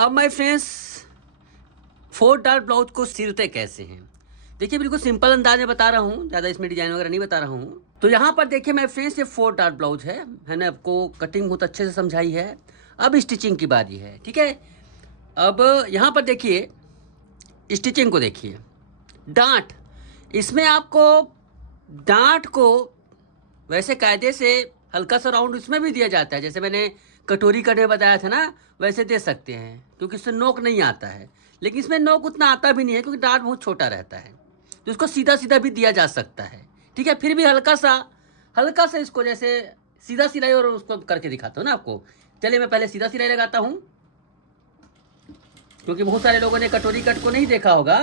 अब my friends, 4 dart blouse को सिलते कैसे हैं। देखिए बिल्कुल सिंपल अंदाज में बता रहा हूँ, ज़्यादा इसमें डिजाइन वगैरह नहीं बता रहा हूँ। तो यहाँ पर देखिए माय फ्रेंड्स, ये 4 डार्ट ब्लाउज है। मैंने आपको कटिंग बहुत अच्छे से समझाई है। अब स्टिचिंग की बारी है, ठीक है। अब यहाँ पर देखिए, स्टिचिंग को देखिए। डांट, इसमें आपको डांट को वैसे कायदे से हल्का सा राउंड इसमें भी दिया जाता है, जैसे मैंने कटोरी कट में बताया था ना, वैसे दे सकते हैं, क्योंकि इससे नोक नहीं आता है। लेकिन इसमें नोक उतना आता भी नहीं है, क्योंकि डांट बहुत छोटा रहता है, तो इसको सीधा सीधा भी दिया जा सकता है, ठीक है। फिर भी हल्का सा इसको जैसे सीधा सिलाई और उसको करके दिखाता हूँ ना आपको। चलिए मैं पहले सीधा सिलाई लगाता हूँ, क्योंकि बहुत सारे लोगों ने कटोरी कट को नहीं देखा होगा।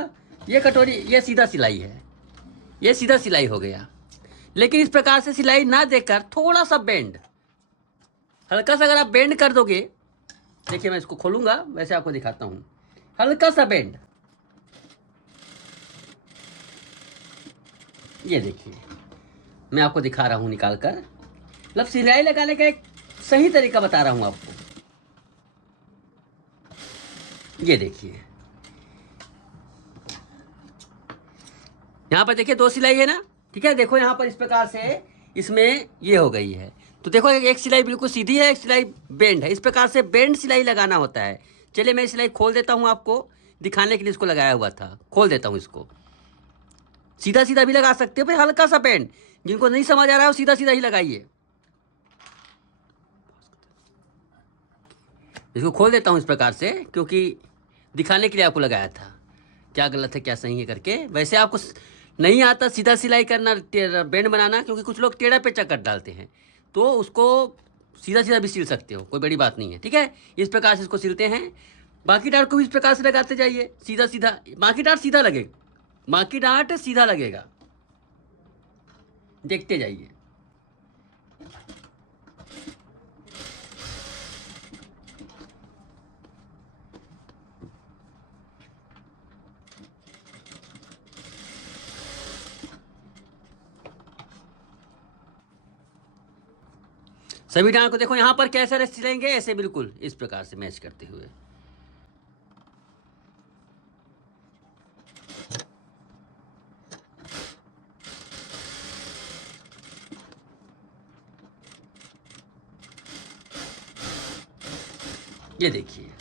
ये सीधा सिलाई है, ये सीधा सिलाई हो गया। लेकिन इस प्रकार से सिलाई ना देकर थोड़ा सा बेंड, हल्का सा अगर आप बेंड कर दोगे, देखिए मैं इसको खोलूंगा, वैसे आपको दिखाता हूं। हल्का सा बेंड, ये देखिए मैं आपको दिखा रहा हूं निकाल कर, मतलब सिलाई लगाने का एक सही तरीका बता रहा हूं आपको। ये देखिए यहां पर देखिए 2 सिलाई है ना, ठीक है। देखो यहां पर इस प्रकार से इसमें ये हो गई है। तो देखो एक सिलाई बिल्कुल सीधी है, एक सिलाई बेंड है। इस प्रकार से बेंड सिलाई लगाना होता है। चलिए मैं सिलाई खोल देता हूं, आपको दिखाने के लिए इसको लगाया हुआ था। खोल देता हूं इसको। सीधा सीधा भी लगा सकते हो, भाई हल्का सा बेंड। जिनको नहीं समझ आ रहा है वो सीधा सीधा ही लगाइए। इसको खोल देता हूं इस प्रकार से, क्योंकि दिखाने के लिए आपको लगाया था, क्या गलत है क्या सही है करके। वैसे आपको नहीं आता सीधा सिलाई करना, बेंड बनाना, क्योंकि कुछ लोग टेढ़ा पेचा कट डालते हैं, तो उसको सीधा सीधा भी सिल सकते हो, कोई बड़ी बात नहीं है, ठीक है। इस प्रकार से इसको सिलते हैं। बाकी डार्ट को भी इस प्रकार से लगाते जाइए, सीधा सीधा। बाकी डार्ट सीधा लगेगा, बाकी डार्ट सीधा लगेगा, देखते जाइए। सभी डांट को देखो यहाँ पर कैसे सिलेंगे, ऐसे बिल्कुल इस प्रकार से मैच करते हुए। ये देखिए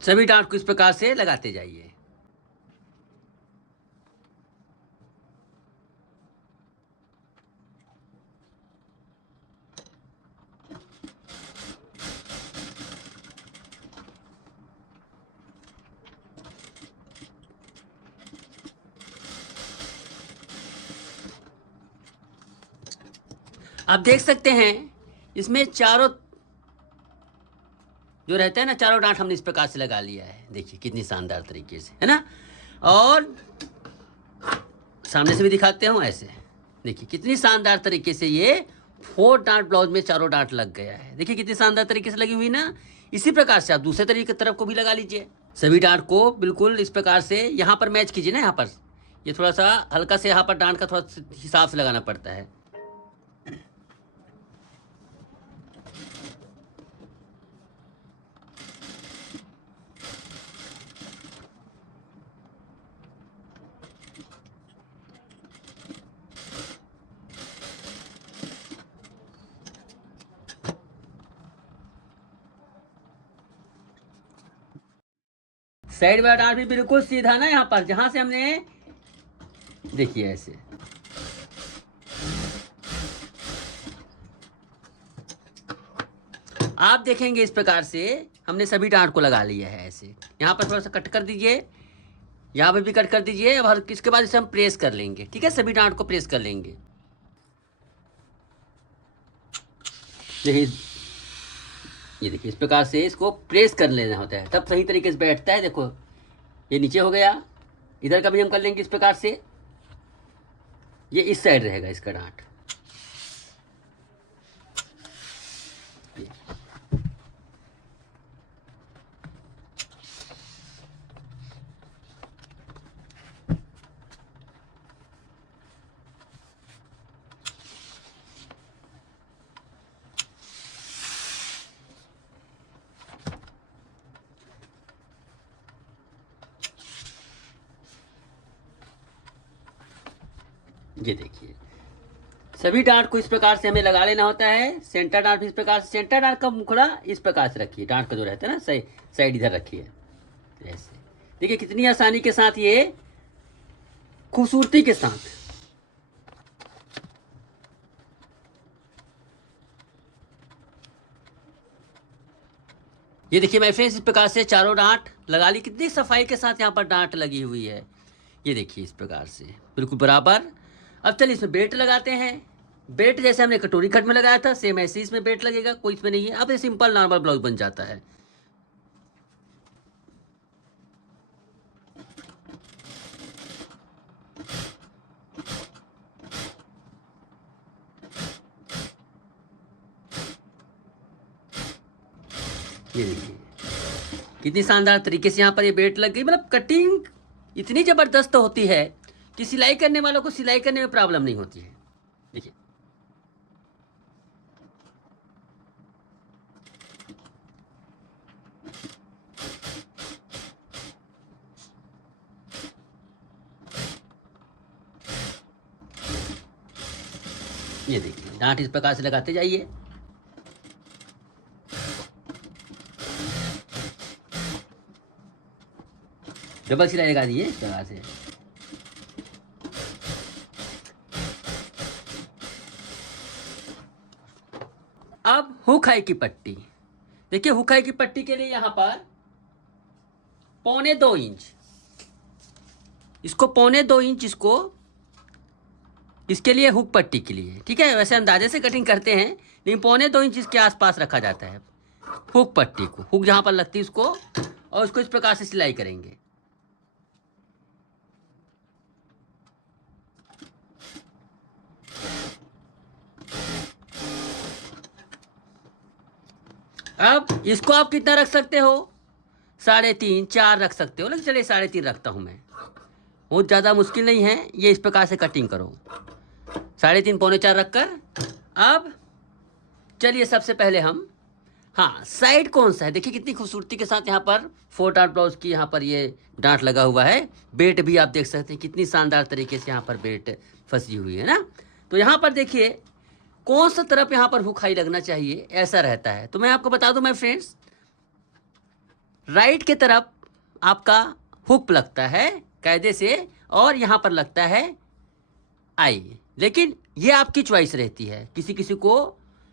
सभी डांट को इस प्रकार से लगाते जाइए। आप देख सकते हैं इसमें चारों जो रहता है ना, चारों डांट हमने इस प्रकार से लगा लिया है। देखिए कितनी शानदार तरीके से, है ना। और सामने से भी दिखाते हूँ ऐसे, देखिए कितनी शानदार तरीके से ये 4 डांट ब्लाउज में चारों डांट लग गया है। देखिए कितनी शानदार तरीके से लगी हुई ना। इसी प्रकार से आप दूसरे तरीके की तरफ को भी लगा लीजिए। सभी डांट को बिल्कुल इस प्रकार से यहाँ पर मैच कीजिए ना। यहाँ पर ये थोड़ा सा हल्का से यहाँ पर डांट का थोड़ा हिसाब से लगाना पड़ता है। साइड वाला डांट भी बिल्कुल सीधा ना, यहाँ पर जहां से हमने, देखिए ऐसे। आप देखेंगे इस प्रकार से हमने सभी डांट को लगा लिया है ऐसे। यहाँ पर थोड़ा सा कट कर दीजिए, यहाँ पर भी कट कर दीजिए। अब इसके बाद इसे हम प्रेस कर लेंगे, ठीक है। सभी डांट को प्रेस कर लेंगे। देखिए ये देखिए इस प्रकार से इसको प्रेस कर लेना होता है, तब सही तरीके से बैठता है। देखो ये नीचे हो गया, इधर का भी हम कर लेंगे इस प्रकार से। ये इस साइड रहेगा इसका डांट। ये देखिए, सभी डांट को इस प्रकार से हमें लगा लेना होता है। सेंटर डांट भी इस प्रकार से, सेंटर डांट का मुखड़ा इस प्रकार से रखिए, डांट का जो रहता है ना सही साइड इधर रखिए ऐसे। देखिए कितनी आसानी के साथ, ये खूबसूरती के साथ। ये देखिए माय फ्रेंड्स, इस प्रकार से चारों डांट लगा ली। कितनी सफाई के साथ यहाँ पर डांट लगी हुई है, ये देखिए इस प्रकार से बिल्कुल बराबर। अब चलिए इसमें बेल्ट लगाते हैं। बेल्ट जैसे हमने कटोरी खट में लगाया था, सेम ऐसे इसमें बेल्ट लगेगा, कोई इसमें नहीं है। अब ये सिंपल नॉर्मल ब्लाउज बन जाता है। ये देखिए कितनी शानदार तरीके से यहाँ पर ये बेल्ट लग गई। मतलब कटिंग इतनी ज़बरदस्त होती है कि सिलाई करने वालों को सिलाई करने में प्रॉब्लम नहीं होती है। देखिए ये देखिए डांट इस प्रकार से लगाते जाइए। डबल सिलाई लगा दिए इस प्रकार से। अब हुकाई की पट्टी देखिए, हुकाई की पट्टी के लिए यहाँ पर 1.25 इंच, इसको 1.25 इंच इसको, इसके लिए हुक पट्टी के लिए, ठीक है। वैसे अंदाजे से कटिंग करते हैं, लेकिन 1.25 इंच इसके आसपास रखा जाता है हुक पट्टी को। हुक जहाँ पर लगती है उसको, और उसको इस प्रकार से सिलाई करेंगे। अब इसको आप कितना रख सकते हो, 3.5 4 रख सकते हो, लेकिन चलिए 3.5 रखता हूँ मैं, बहुत ज़्यादा मुश्किल नहीं है। ये इस प्रकार से कटिंग करो, 3.5 पौने 4 रख कर। अब चलिए सबसे पहले हम, हाँ साइड कौन सा है, देखिए कितनी खूबसूरती के साथ यहाँ पर 4 डार्ट ब्लाउज की यहाँ पर ये डांट लगा हुआ है। बेल्ट भी आप देख सकते हैं कितनी शानदार तरीके से यहाँ पर बेल्ट फंसी हुई है ना। तो यहाँ पर देखिए कौन सा तरफ यहाँ पर हुक हाई लगना चाहिए, ऐसा रहता है। तो मैं आपको बता दूं माय फ्रेंड्स, राइट के तरफ आपका हुक लगता है कायदे से, और यहाँ पर लगता है आई। लेकिन ये आपकी चॉइस रहती है, किसी किसी को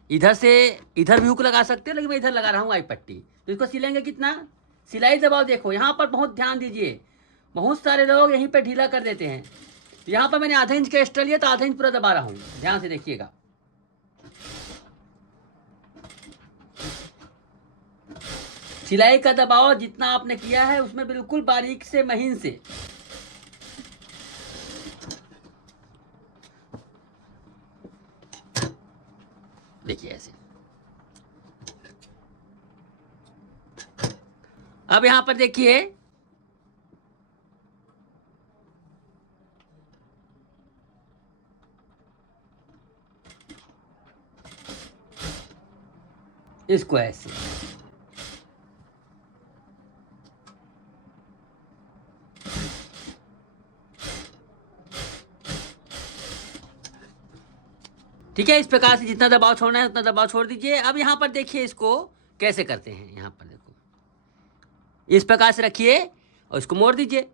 इधर से इधर भी हुक लगा सकते हैं, लेकिन मैं इधर लगा रहा हूँ आई पट्टी। तो इसको सिलेंगे कितना, सिलाई दबाव देखो यहाँ पर, बहुत ध्यान दीजिए। बहुत सारे लोग यहीं पर ढीला कर देते हैं। यहाँ पर मैंने आधा इंच का एक्स्ट्रा लिया, तो आधा इंच पूरा दबा रहा हूँ, ध्यान से देखिएगा। सिलाई का दबाव जितना आपने किया है उसमें बिल्कुल बारीक से महीन से। देखिए ऐसे। अब यहां पर देखिए इसको ऐसे, ठीक है। इस प्रकार से जितना दबाव छोड़ना है उतना दबाव छोड़ दीजिए। अब यहाँ पर देखिए इसको कैसे करते हैं। यहाँ पर देखो इस प्रकार से रखिए और इसको मोड़ दीजिए।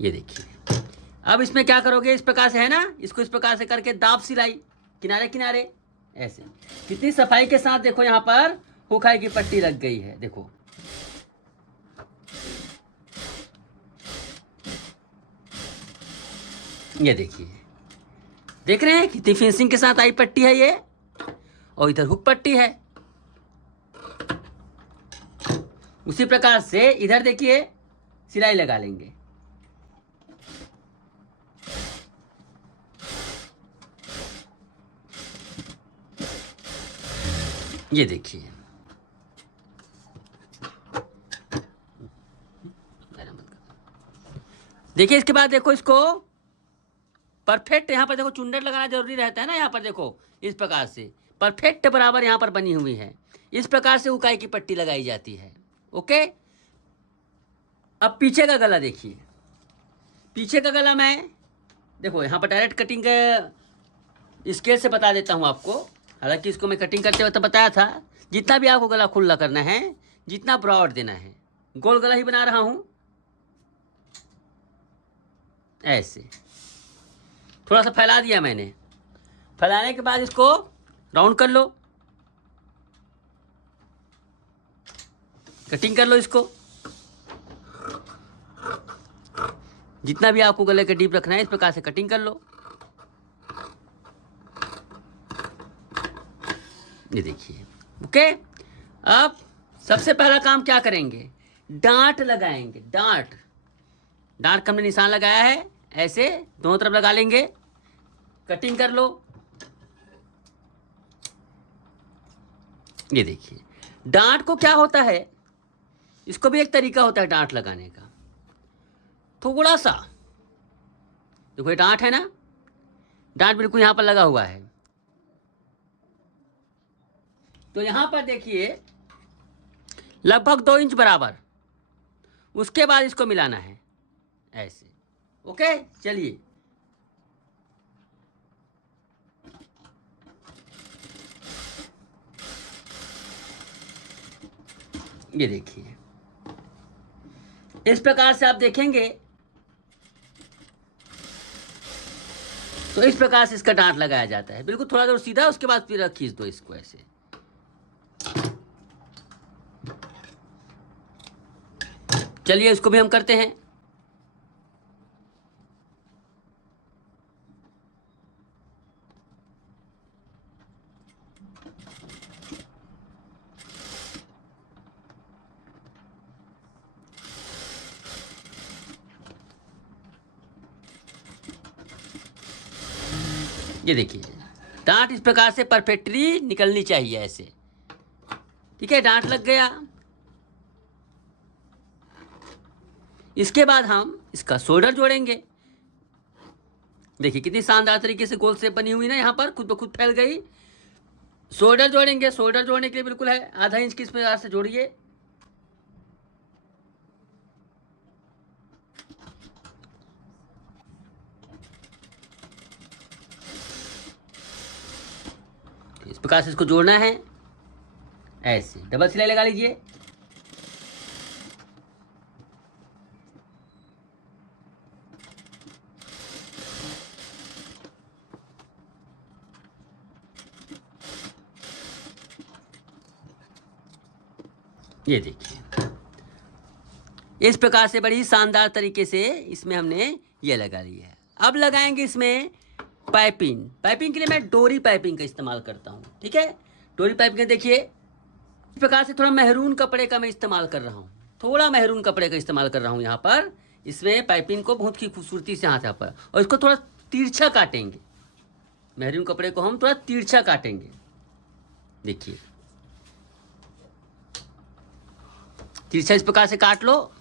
ये देखिए अब इसमें क्या करोगे, इस प्रकार से है ना, इसको इस प्रकार से करके दाब सिलाई किनारे किनारे ऐसे। कितनी सफाई के साथ देखो यहाँ पर हुकाई की पट्टी लग गई है, देखो। ये देखिए, देख रहे हैं कितनी फिनिशिंग के साथ आई पट्टी है ये, और इधर हुक पट्टी है। उसी प्रकार से इधर देखिए सिलाई लगा लेंगे। ये देखिए देखिए इसके बाद देखो इसको परफेक्ट यहाँ पर देखो चुंडट लगाना जरूरी रहता है ना। यहाँ पर देखो इस प्रकार से परफेक्ट बराबर यहाँ पर बनी हुई है। इस प्रकार से उकाई की पट्टी लगाई जाती है। ओके, अब पीछे का गला देखिए। पीछे का गला मैं देखो यहाँ पर डायरेक्ट कटिंग स्केल से बता देता हूँ आपको। हालांकि इसको मैं कटिंग करते वक्त बताया था, जितना भी आपको गला खुला करना है, जितना ब्रॉड देना है, गोल गला ही बना रहा हूँ। ऐसे थोड़ा सा फैला दिया मैंने। फैलाने के बाद इसको राउंड कर लो, कटिंग कर लो इसको। जितना भी आपको गले के डीप रखना है, इस प्रकार से कटिंग कर लो। ये देखिए। ओके, अब सबसे पहला काम क्या करेंगे, डांट लगाएंगे। डांट का हमने निशान लगाया है, ऐसे दोनों तरफ लगा लेंगे, कटिंग कर लो। ये देखिए, डांट को क्या होता है, इसको भी एक तरीका होता है डांट लगाने का। थोड़ा सा देखो, ये डांट है ना, डांट बिल्कुल यहां पर लगा हुआ है। तो यहां पर देखिए लगभग 2 इंच बराबर। उसके बाद इसको मिलाना है ऐसे। ओके, चलिए। ये देखिए, इस प्रकार से आप देखेंगे तो इस प्रकार से इसका डांट लगाया जाता है। बिल्कुल थोड़ा देर सीधा, उसके बाद फिर खींच दो इसको ऐसे। चलिए इसको भी हम करते हैं। ये देखिए, डांट इस प्रकार से परफेक्टली निकलनी चाहिए ऐसे। ठीक है, डांट लग गया। इसके बाद हम इसका शोल्डर जोड़ेंगे। देखिए कितनी शानदार तरीके से गोल शेप बनी हुई ना, यहाँ पर खुद ब खुद फैल गई। शोल्डर जोड़ेंगे। शोल्डर जोड़ने के लिए बिल्कुल है आधा इंच की इस प्रकार से जोड़िए। इस प्रकार से इसको जोड़ना है ऐसे। डबल सिलाई लगा लीजिए। ये देखिए, इस प्रकार से बड़ी शानदार तरीके से इसमें हमने ये लगा लिया है। अब लगाएंगे इसमें पाइपिंग। पाइपिंग के लिए मैं डोरी पाइपिंग का इस्तेमाल करता हूँ। ठीक है, डोरी पाइपिंग देखिए इस प्रकार से थोड़ा मेहरून कपड़े का मैं इस्तेमाल कर रहा हूँ। थोड़ा मेहरून कपड़े का इस्तेमाल कर रहा हूँ यहाँ पर। इसमें पाइपिंग को बहुत ही खूबसूरती से हाथ यहाँ पर, और इसको थोड़ा तिरछा काटेंगे। मेहरून कपड़े को हम थोड़ा तिरछा काटेंगे। देखिए, तिरछा इस प्रकार से काट लो।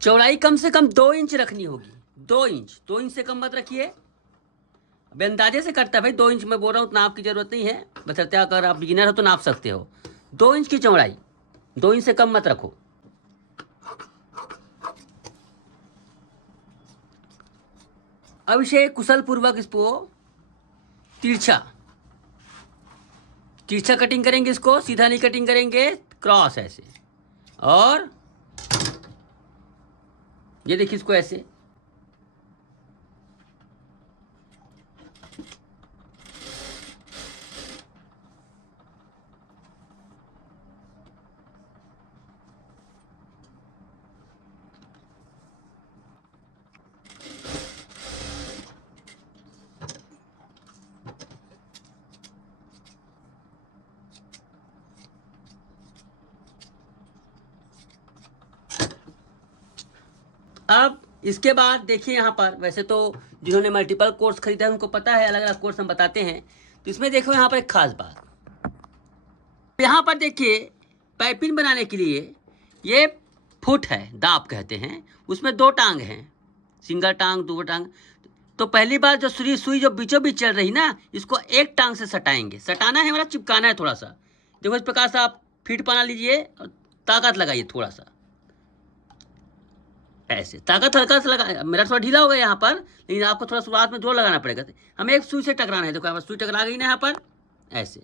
चौड़ाई कम से कम 2 इंच रखनी होगी। 2 इंच, 2 इंच से कम मत रखिए। अब अंदाजे से करता है भाई, 2 इंच मैं बोल रहा हूँ, नाप की जरूरत नहीं है। बशर्ते अगर आप बिगिनर हो तो नाप सकते हो। 2 इंच की चौड़ाई, 2 इंच से कम मत रखो। अब इसे कुशल पूर्वक इसको तिरछा तिरछा कटिंग करेंगे। इसको सीधा नहीं कटिंग करेंगे, क्रॉस ऐसे। और ये देखिए इसको ऐसे। अब इसके बाद देखिए यहाँ पर, वैसे तो जिन्होंने मल्टीपल कोर्स खरीदा है उनको पता है, अलग अलग कोर्स हम बताते हैं। तो इसमें देखो यहाँ पर एक खास बात, यहाँ पर देखिए पाइपिंग बनाने के लिए ये फुट है, दाब कहते हैं, उसमें 2 टांग हैं, सिंगल टांग, 2 टांग। तो पहली बार जो सुई जो बीचों बीच चल रही ना, इसको एक टांग से सटाएंगे। सटाना है मतलब चिपकाना है थोड़ा सा। देखो इस प्रकार से आप फीट बना लीजिए और ताकत लगाइए थोड़ा सा, ऐसे ताकत हल्का सा लगा। मेरा थोड़ा ढीला हो गया यहाँ पर, लेकिन आपको थोड़ा शुरुआत में जोर लगाना पड़ेगा। हमें एक सुई से टकराना है, देखो यहाँ पर सुई टकरा गई ना यहाँ पर, ऐसे।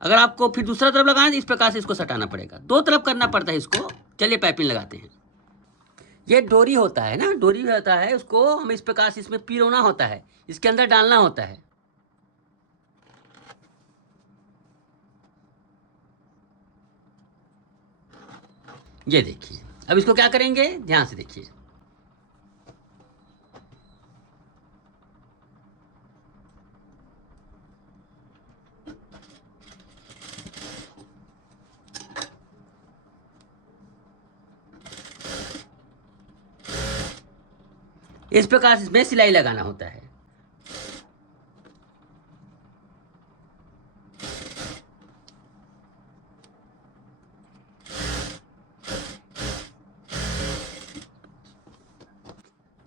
अगर आपको फिर दूसरा तरफ लगाना है तो इस प्रकार से इसको सटाना पड़ेगा, 2 तरफ करना पड़ता है इसको। चलिए पाइपिंग लगाते हैं। ये डोरी होता है ना, डोरी होता है, उसको हम इस प्रकार से इसमें पिरोना होता है, इसके अंदर डालना होता है। ये देखिए, अब इसको क्या करेंगे, ध्यान से देखिए। इस प्रकार से इसमें सिलाई लगाना होता है।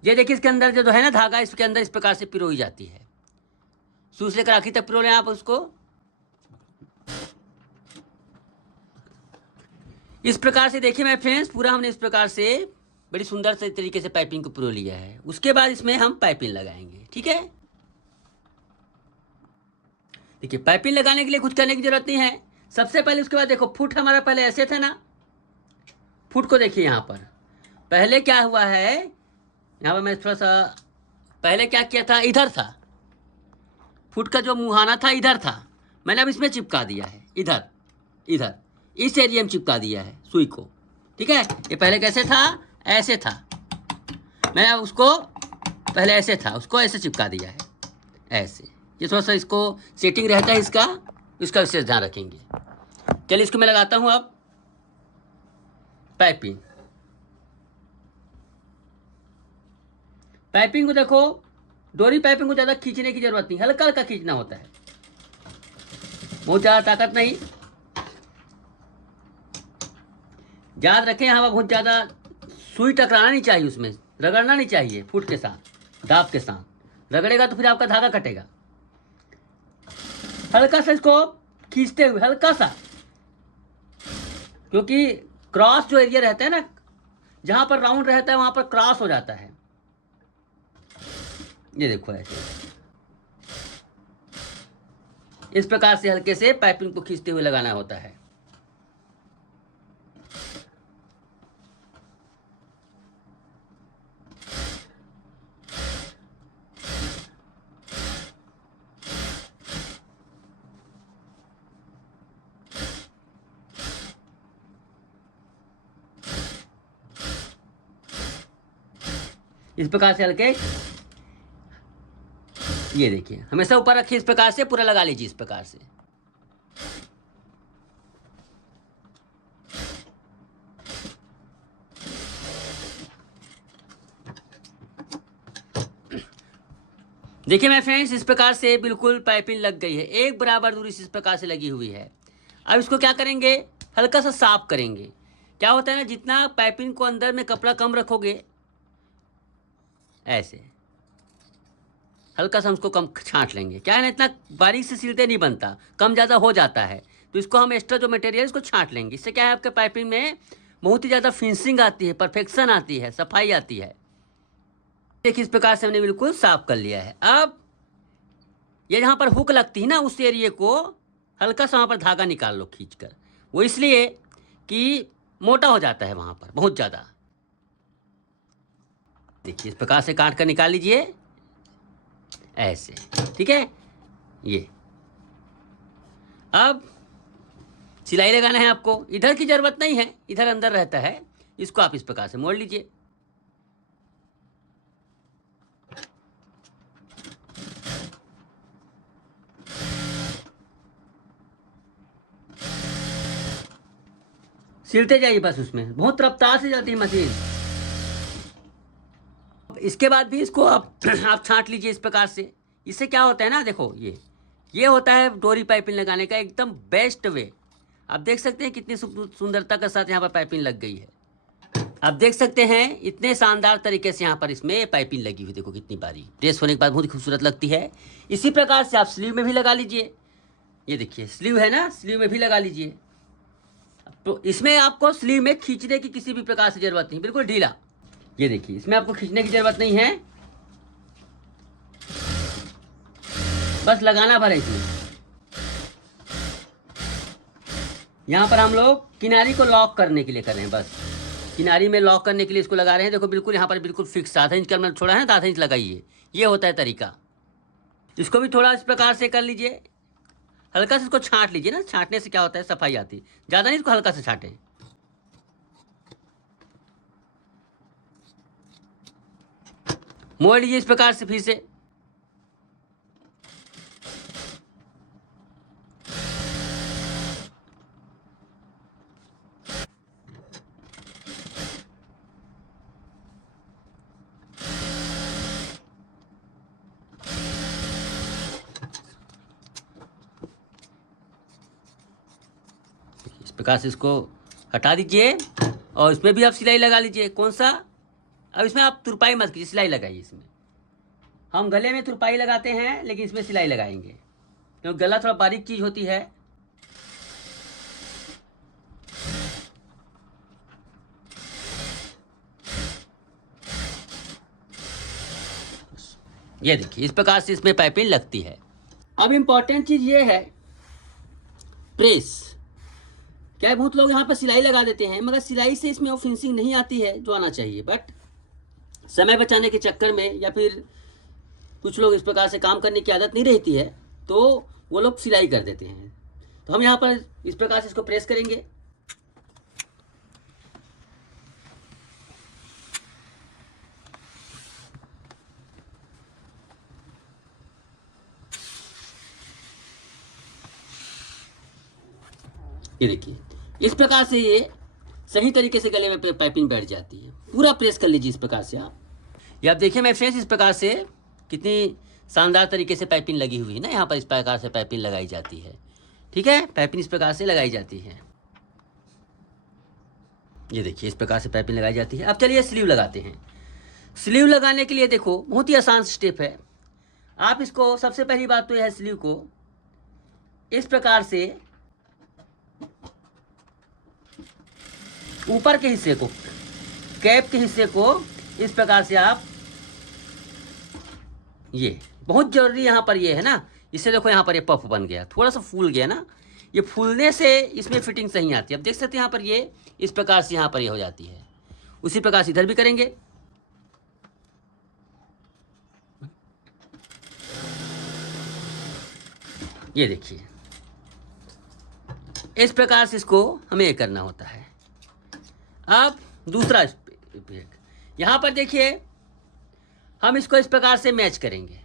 ये देखिए इसके अंदर जो है ना धागा, इसके अंदर इस प्रकार से पिरोई जाती है। शुरू से लेकर आखिर तक पिरो लें आप उसको। इस प्रकार से देखिए मेरे फ्रेंड्स, पूरा हमने इस प्रकार से बड़ी सुंदर से तरीके से पाइपिंग को पिरो लिया है। उसके बाद इसमें हम पाइपिंग लगाएंगे, ठीक है। देखिए पाइपिंग लगाने के लिए कुछ करने की जरूरत नहीं है। सबसे पहले उसके बाद देखो, फुट हमारा पहले ऐसे था ना, फुट को देखिए यहाँ पर पहले क्या हुआ है, यहाँ पर मैं थोड़ा सा पहले क्या किया था, इधर था फुट का जो मुहाना था, इधर था। मैंने अब इसमें चिपका दिया है, इधर इधर इस एरिया में चिपका दिया है सुई को, ठीक है। ये पहले कैसे था, ऐसे था, मैं उसको पहले ऐसे था, उसको ऐसे चिपका दिया है, ऐसे। ये थोड़ा सा इसको सेटिंग रहता है इसका विशेष ध्यान रखेंगे। चलिए इसको मैं लगाता हूँ अब पाइपिंग। पाइपिंग को देखो, डोरी पाइपिंग को ज़्यादा खींचने की जरूरत नहीं, हल्का हल्का खींचना होता है, बहुत ज़्यादा ताकत नहीं। याद रखें यहाँ पर बहुत ज़्यादा सुई टकराना नहीं चाहिए, उसमें रगड़ना नहीं चाहिए, फुट के साथ, दाब के साथ रगड़ेगा तो फिर आपका धागा कटेगा। हल्का सा इसको खींचते हुए, हल्का सा, क्योंकि क्रॉस जो एरिया रहता है ना, जहां पर राउंड रहता है वहां पर क्रॉस हो जाता है। ये देखो ऐसे, इस प्रकार से हल्के से पाइपिंग को खींचते हुए लगाना होता है। इस प्रकार से हल्के, ये देखिए हमेशा ऊपर रखिए, इस प्रकार से पूरा लगा लीजिए, इस प्रकार से। देखिए मेरे फ्रेंड्स, इस प्रकार से बिल्कुल पाइपिंग लग गई है, एक बराबर दूरी से इस प्रकार से लगी हुई है। अब इसको क्या करेंगे, हल्का सा साफ करेंगे। क्या होता है ना, जितना पाइपिंग को अंदर में कपड़ा कम रखोगे, ऐसे हल्का सा उसको कम छांट लेंगे। क्या है ना, इतना बारीक से सिलते नहीं बनता, कम ज़्यादा हो जाता है, तो इसको हम एक्स्ट्रा जो मटेरियल इसको छांट लेंगे। इससे क्या है, आपके पाइपिंग में बहुत ही ज़्यादा फिनिशिंग आती है, परफेक्शन आती है, सफाई आती है। देखिए इस प्रकार से हमने बिल्कुल साफ कर लिया है। अब ये जहाँ पर हुक लगती है ना, उस एरिए को हल्का सा वहाँ पर धागा निकाल लो खींचकर। वो इसलिए कि मोटा हो जाता है वहाँ पर बहुत ज़्यादा। देखिए इस प्रकार से काट कर निकाल लीजिए, ऐसे, ठीक है। ये अब सिलाई लगाना है आपको, इधर की ज़रूरत नहीं है, इधर अंदर रहता है, इसको आप इस प्रकार से मोड़ लीजिए। सिलते जाइए बस, उसमें बहुत रफ्तार से चलती है मशीन। इसके बाद भी इसको आप छांट लीजिए इस प्रकार से। इससे क्या होता है ना, देखो ये होता है डोरी पाइपिंग लगाने का एकदम बेस्ट वे। आप देख सकते हैं कितनी सुंदरता के साथ यहाँ पर पाइपिंग लग गई है। आप देख सकते हैं इतने शानदार तरीके से यहाँ पर इसमें पाइपिंग लगी हुई, देखो कितनी बारी प्रेस होने के बाद बहुत ही खूबसूरत लगती है। इसी प्रकार से आप स्लीव में भी लगा लीजिए। ये देखिए स्लीव है ना, स्लीव में भी लगा लीजिए। तो इसमें आपको स्लीव में खींचने की किसी भी प्रकार से जरूरत नहीं, बिल्कुल ढीला। ये देखिए इसमें आपको खींचने की जरूरत नहीं है, बस लगाना भर है इसमें। यहाँ पर हम लोग किनारी को लॉक करने के लिए कर रहे हैं, बस किनारी में लॉक करने के लिए इसको लगा रहे हैं। देखो बिल्कुल यहाँ पर बिल्कुल फिक्स 7 इंच का मैंने छोड़ा है ना, 7 इंच लगाइए, ये होता है तरीका। इसको भी थोड़ा इस प्रकार से कर लीजिए, हल्का से इसको छांट लीजिए ना, छांटने से क्या होता है सफाई आती, ज़्यादा नहीं इसको हल्का से छांटें। मोड़ लीजिए इस प्रकार से फिर से। इस प्रकार से इसको हटा दीजिए और इसमें भी आप सिलाई लगा लीजिए। कौन सा? अब इसमें आप तुरपाई मत कीजिए, सिलाई लगाइए इसमें। हम गले में तुरपाई लगाते हैं लेकिन इसमें सिलाई लगाएंगे, क्योंकि गला थोड़ा बारीक चीज़ होती है। ये देखिए इस प्रकार से इसमें पाइपिंग लगती है। अब इम्पॉर्टेंट चीज़ ये है प्रेस। क्या है, बहुत लोग यहाँ पर सिलाई लगा देते हैं मगर सिलाई से इसमें वो फिनिशिंग नहीं आती है जो आना चाहिए। बट समय बचाने के चक्कर में या फिर कुछ लोग इस प्रकार से काम करने की आदत नहीं रहती है तो वो लोग सिलाई कर देते हैं। तो हम यहाँ पर इस प्रकार से इसको प्रेस करेंगे। ये देखिए इस प्रकार से ये सही तरीके से गले में पाइपिंग बैठ जाती है। पूरा प्रेस कर लीजिए इस प्रकार से आप। ये आप देखिए मेरे फ्रेंड्स, इस प्रकार से कितनी शानदार तरीके से पाइपिंग लगी हुई है ना। यहाँ पर इस प्रकार से पाइपिंग लगाई जाती है, ठीक है, पाइपिंग इस प्रकार से लगाई जाती है। ये देखिए इस प्रकार से पाइपिंग लगाई जाती है। अब चलिए स्लीव लगाते हैं। स्लीव लगाने के लिए देखो बहुत ही आसान स्टेप है। आप इसको, सबसे पहली बात तो यह है, स्लीव को इस प्रकार से ऊपर के हिस्से को, कैप के हिस्से को इस प्रकार से आप, ये बहुत जरूरी यहाँ पर ये है ना, इससे देखो यहाँ पर ये पफ बन गया, थोड़ा सा फूल गया ना। ये फूलने से इसमें फिटिंग सही आती है। अब देख सकते हैं यहाँ पर ये इस प्रकार से यहाँ पर ये हो जाती है। उसी प्रकार से इधर भी करेंगे। ये देखिए इस प्रकार से इसको हमें ये करना होता है। अब दूसरा यहाँ पर देखिए हम इसको इस प्रकार से मैच करेंगे।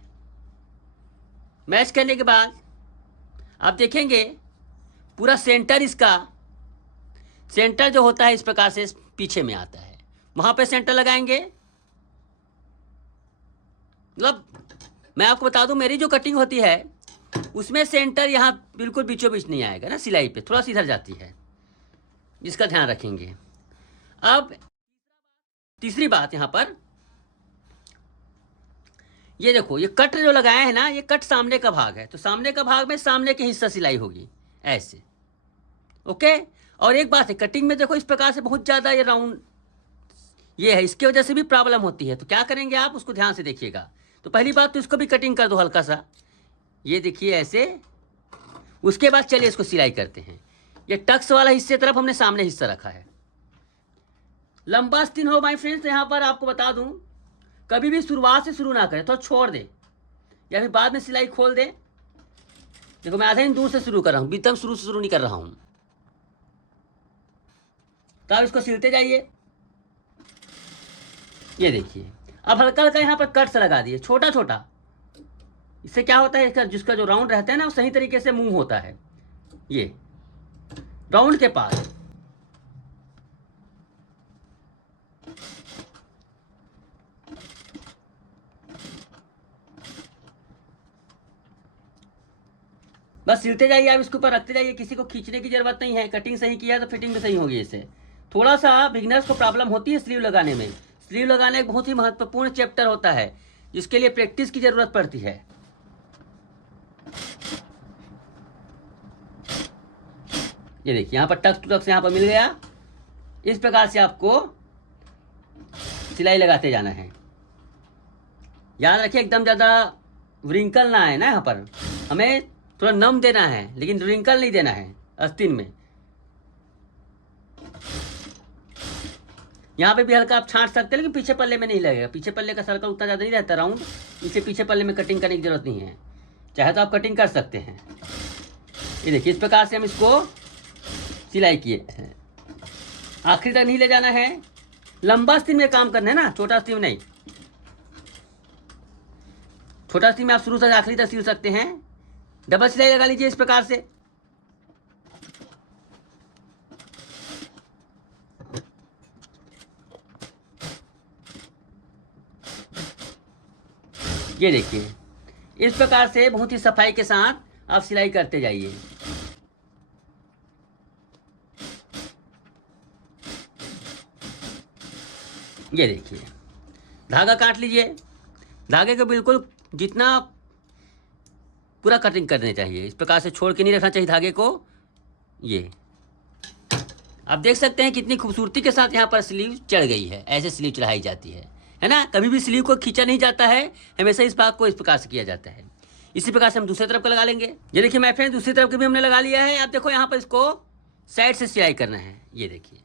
मैच करने के बाद आप देखेंगे पूरा सेंटर, इसका सेंटर जो होता है इस प्रकार से पीछे में आता है, वहाँ पे सेंटर लगाएंगे। मतलब मैं आपको बता दूं, मेरी जो कटिंग होती है उसमें सेंटर यहाँ बिल्कुल बीचों बीच नहीं आएगा ना, सिलाई पे थोड़ा सा इधर जाती है, जिसका ध्यान रखेंगे। अब तीसरी बात यहाँ पर, ये देखो ये कट जो लगाया है ना, ये कट सामने का भाग है, तो सामने का भाग में सामने के हिस्सा सिलाई होगी ऐसे, ओके। और एक बात है, कटिंग में देखो इस प्रकार से बहुत ज़्यादा ये राउंड ये है, इसकी वजह से भी प्रॉब्लम होती है। तो क्या करेंगे आप, उसको ध्यान से देखिएगा। तो पहली बात तो इसको भी कटिंग कर दो हल्का सा, ये देखिए ऐसे। उसके बाद चलिए इसको सिलाई करते हैं। ये टक्स वाला हिस्से तरफ हमने सामने हिस्सा रखा है। लंबा आस्तीन हो माय फ्रेंड्स, यहाँ पर आपको बता दूं कभी भी शुरुआत से शुरू ना करें, तो छोड़ दें या फिर बाद में सिलाई खोल दें। देखो मैं आधा इंच दूर से शुरू कर रहा हूँ, एकदम शुरू से शुरू नहीं कर रहा हूँ। तो आप इसको सिलते जाइए। ये देखिए अब हल्का हल्का यहाँ पर कट से लगा दिए, छोटा छोटा। इससे क्या होता है, इसका जिसका जो राउंड रहता है ना वो सही तरीके से मूव होता है। ये राउंड के पास बस सिलते जाइए, आप इसके ऊपर रखते जाइए, किसी को खींचने की जरूरत नहीं है। कटिंग सही किया तो फिटिंग भी सही होगी इससे। थोड़ा सा बिगिनर्स को प्रॉब्लम होती है स्लीव लगाने में। स्लीव लगाना एक बहुत ही महत्वपूर्ण चैप्टर होता है जिसके लिए प्रैक्टिस की जरूरत पड़ती है। ये देखिए यहाँ पर टक्स टू टक्स यहाँ पर मिल गया। इस प्रकार से आपको सिलाई लगाते जाना है। याद रखिए एकदम ज़्यादा रिंकल ना आए ना, यहाँ पर हमें थोड़ा नम देना है लेकिन रिंकल नहीं देना है आस्तीन में। यहाँ पे भी हल्का आप छांट सकते हैं लेकिन पीछे पल्ले में नहीं लगेगा। पीछे पल्ले का सर्कल उतना ज़्यादा नहीं रहता राउंड, इसलिए पीछे पल्ले में कटिंग करने की जरूरत नहीं है। चाहे तो आप कटिंग कर सकते हैं। ये देखिए इस प्रकार से हम इसको सिलाई किए हैं। आखिरी तक नहीं ले जाना है, लंबा आस्तीन में काम करना है ना, छोटा आस्तीन नहीं। छोटा आस्तीन में आप शुरू से आखिरी तक सिल सकते हैं। डबल सिलाई लगा लीजिए इस प्रकार से। ये देखिए इस प्रकार से बहुत ही सफाई के साथ आप सिलाई करते जाइए। ये देखिए धागा काट लीजिए। धागे को बिल्कुल जितना पूरा कटिंग करने चाहिए, इस प्रकार से छोड़ के नहीं रखना चाहिए धागे को। ये आप देख सकते हैं कितनी खूबसूरती के साथ यहाँ पर स्लीव चढ़ गई है। ऐसे स्लीव चढ़ाई जाती है ना। कभी भी स्लीव को खींचा नहीं जाता है, हमेशा इस भाग को इस प्रकार से किया जाता है। इसी प्रकार से हम दूसरी तरफ का लगा लेंगे। ये देखिए माय फ्रेंड दूसरी तरफ की भी हमने लगा लिया है। आप देखो यहाँ पर इसको साइड से सिलाई करना है। ये देखिए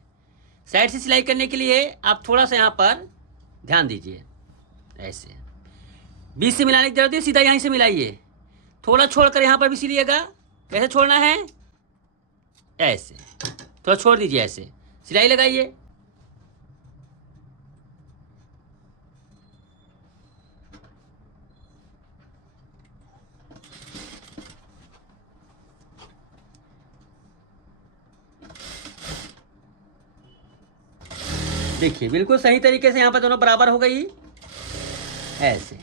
साइड से सिलाई करने के लिए आप थोड़ा सा यहाँ पर ध्यान दीजिए। ऐसे बीच से मिलाने की जरूरत है, सीधा यहीं से मिलाइए। थोड़ा छोड़कर यहाँ पर भी सिलिएगा। कैसे छोड़ना है, ऐसे थोड़ा छोड़ दीजिए, ऐसे सिलाई लगाइए। देखिए बिल्कुल सही तरीके से यहाँ पर दोनों बराबर हो गई। ऐसे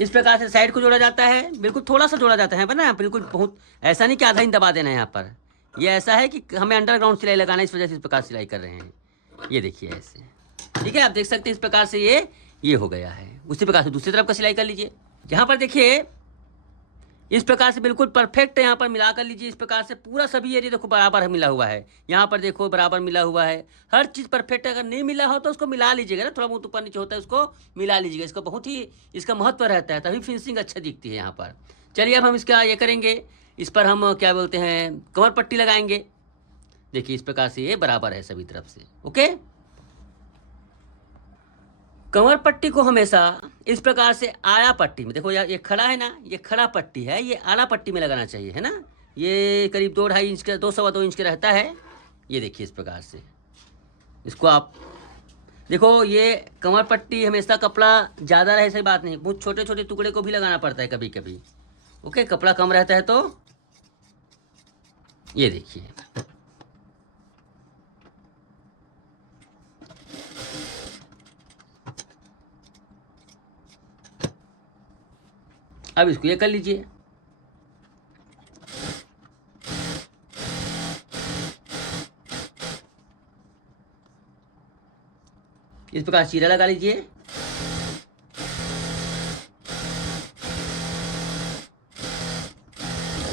इस प्रकार से साइड को जोड़ा जाता है। बिल्कुल थोड़ा सा जोड़ा जाता है पर ना, बिल्कुल बहुत ऐसा नहीं कि आधा ही दबा देना है। यहाँ पर ये ऐसा है कि हमें अंडरग्राउंड सिलाई लगाना है, इस वजह से इस प्रकार सिलाई कर रहे हैं। ये देखिए ऐसे, ठीक है। आप देख सकते हैं इस प्रकार से ये हो गया है। उसी प्रकार से दूसरी तरफ का सिलाई कर लीजिए। यहाँ पर देखिए इस प्रकार से बिल्कुल परफेक्ट यहाँ पर मिला कर लीजिए। इस प्रकार से पूरा सभी एरिया देखो बराबर मिला हुआ है। यहाँ पर देखो बराबर मिला हुआ है। हर चीज़ परफेक्ट। अगर नहीं मिला हो तो उसको मिला लीजिएगा ना, थोड़ा बहुत ऊपर नीचे होता है उसको मिला लीजिएगा। इसका बहुत ही इसका महत्व रहता है, तभी फिनिशिंग अच्छा दिखती है यहाँ पर। चलिए अब हम इसका ये करेंगे, इस पर हम क्या बोलते हैं कमर पट्टी लगाएंगे। देखिए इस प्रकार से ये बराबर है सभी तरफ से। ओके, कमर पट्टी को हमेशा इस प्रकार से आड़ा पट्टी में, देखो यार ये खड़ा है ना, ये खड़ा पट्टी है, ये आड़ा पट्टी में लगाना चाहिए, है ना। ये करीब 2-2.5 इंच का, 2-2.25 इंच का रहता है। ये देखिए इस प्रकार से इसको आप देखो। ये कमर पट्टी हमेशा कपड़ा ज़्यादा रहे ऐसी बात नहीं, बहुत छोटे छोटे टुकड़े को भी लगाना पड़ता है कभी कभी। ओके, कपड़ा कम रहता है तो ये देखिए अब इसको ये कर लीजिए। इस प्रकार चीरा लगा लीजिए।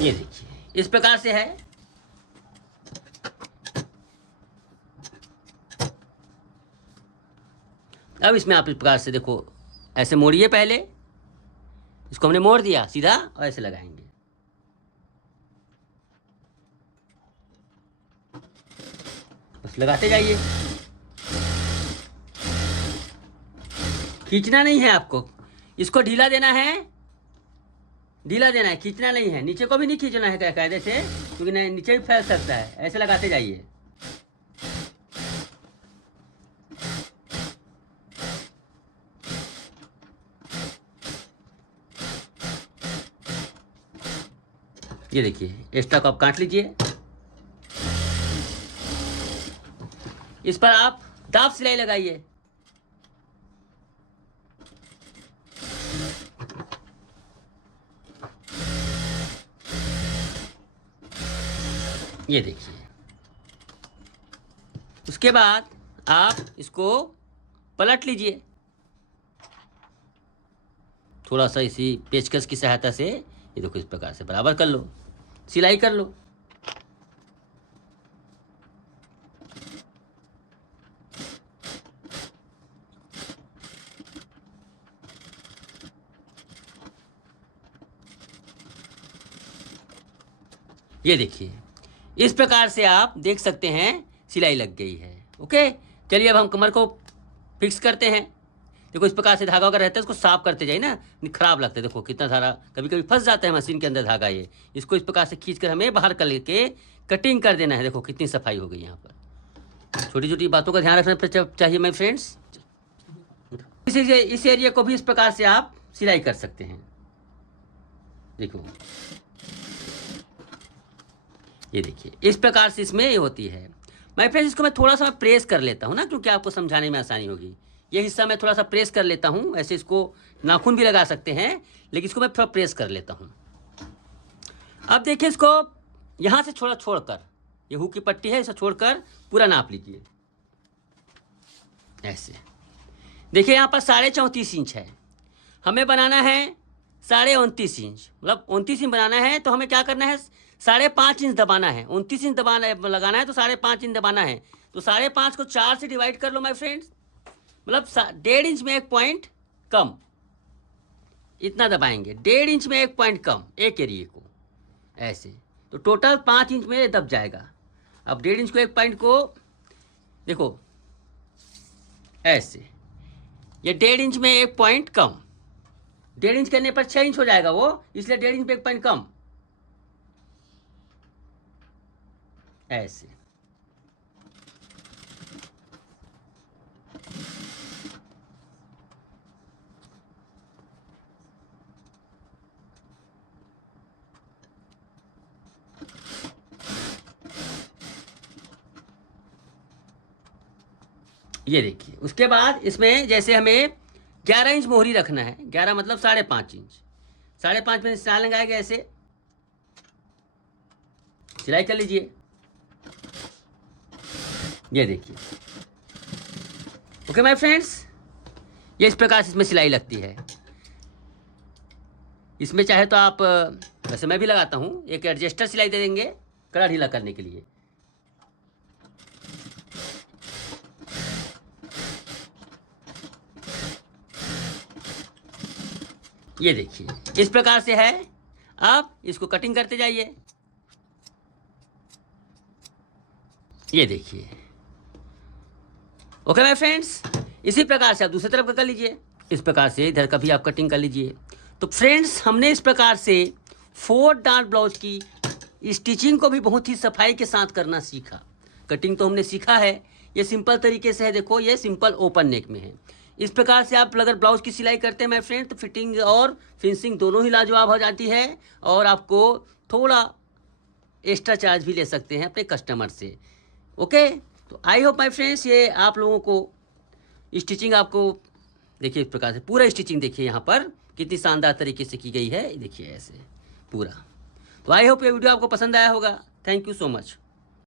ये देखिए इस प्रकार से है। अब इसमें आप इस प्रकार से देखो ऐसे मोड़िए। पहले इसको हमने मोड़ दिया सीधा और ऐसे लगाएंगे। बस लगाते जाइए, खींचना नहीं है आपको, इसको ढीला देना है, ढीला देना है, खींचना नहीं है। नीचे को भी नहीं खींचना है कायदे से, क्योंकि नीचे भी फैल सकता है। ऐसे लगाते जाइए। ये देखिए एक्स्ट्रा को आप काट लीजिए। इस पर आप दाब सिलाई लगाइए। ये देखिए उसके बाद आप इसको पलट लीजिए, थोड़ा सा इसी पेचकस की सहायता से। ये देखो इस प्रकार से बराबर कर लो, सिलाई कर लो। ये देखिए इस प्रकार से आप देख सकते हैं सिलाई लग गई है। ओके, चलिए अब हम कमर को फिक्स करते हैं। देखो इस प्रकार से धागा अगर रहता है इसको साफ करते जाइए ना, खराब लगता है। देखो कितना सारा कभी कभी फंस जाता है मशीन के अंदर धागा। ये इसको इस प्रकार से खींच कर हमें बाहर कर लेके कटिंग कर देना है। देखो कितनी सफाई हो गई यहाँ पर। छोटी छोटी बातों का ध्यान रखना चाहिए माय फ्रेंड्स। इस एरिया को भी इस प्रकार से आप सिलाई कर सकते हैं। देखो ये देखिए इस प्रकार से इसमें ये होती है। माय फ्रेंड्स इसको मैं थोड़ा सा प्रेस कर लेता हूँ ना, क्योंकि आपको समझाने में आसानी होगी। ये हिस्सा मैं थोड़ा सा प्रेस कर लेता हूँ। ऐसे इसको नाखून भी लगा सकते हैं, लेकिन इसको मैं थोड़ा प्रेस कर लेता हूँ। अब देखिए इसको यहाँ से थोड़ा छोड़कर, ये हुक की पट्टी है, इसे छोड़कर पूरा नाप लीजिए। ऐसे देखिए यहाँ पर 34.5 इंच है, हमें बनाना है 29.5 इंच। मतलब 29 इंच बनाना है तो हमें क्या करना है, 5.5 इंच दबाना है। 29 इंच दबाना लगाना है तो 5.5 इंच दबाना है। तो 5.5 को 4 से डिवाइड कर लो माय फ्रेंड्स, मतलब 1.5 इंच में 1 पॉइंट कम, इतना दबाएंगे। 1.5 इंच में 1 पॉइंट कम एक एरिए को, ऐसे तो टोटल 5 इंच में दब जाएगा। अब 1.5 इंच को 1 पॉइंट को देखो ऐसे, ये 1.5 इंच में 1 पॉइंट कम। 1.5 इंच करने पर 6 इंच हो जाएगा वो, इसलिए 1.5 इंच में 1 पॉइंट कम, ऐसे। ये देखिए उसके बाद इसमें जैसे हमें 11 इंच मोहरी रखना है। 11 मतलब 5.5 इंच। 5.5 में निशान लगाएगा, ऐसे सिलाई कर लीजिए। ये देखिए ओके माय फ्रेंड्स, ये इस प्रकार से इसमें सिलाई लगती है। इसमें चाहे तो आप, वैसे मैं भी लगाता हूँ, एक एडजस्टर सिलाई दे देंगे कड़ा ढीला करने के लिए। ये देखिए इस प्रकार से है। आप इसको कटिंग करते जाइए। ये देखिए ओके माय फ्रेंड्स, इसी प्रकार से आप दूसरी तरफ का कर लीजिए। इस प्रकार से इधर का भी आप कटिंग कर लीजिए। तो फ्रेंड्स हमने इस प्रकार से 4 डार्ट ब्लाउज की स्टिचिंग को भी बहुत ही सफाई के साथ करना सीखा। कटिंग तो हमने सीखा है, ये सिंपल तरीके से है। देखो ये सिंपल ओपन नेक में है। इस प्रकार से आप अगर ब्लाउज की सिलाई करते हैं माय फ्रेंड, तो फिटिंग और फिनिशिंग दोनों ही लाजवाब हो जाती है, और आपको थोड़ा एक्स्ट्रा चार्ज भी ले सकते हैं अपने कस्टमर से। ओके, तो आई होप माय फ्रेंड्स ये आप लोगों को स्टिचिंग, आपको देखिए इस प्रकार से पूरा स्टिचिंग देखिए यहाँ पर कितनी शानदार तरीके से की गई है। देखिए ऐसे पूरा। तो आई होप ये वीडियो आपको पसंद आया होगा। Thank you so much.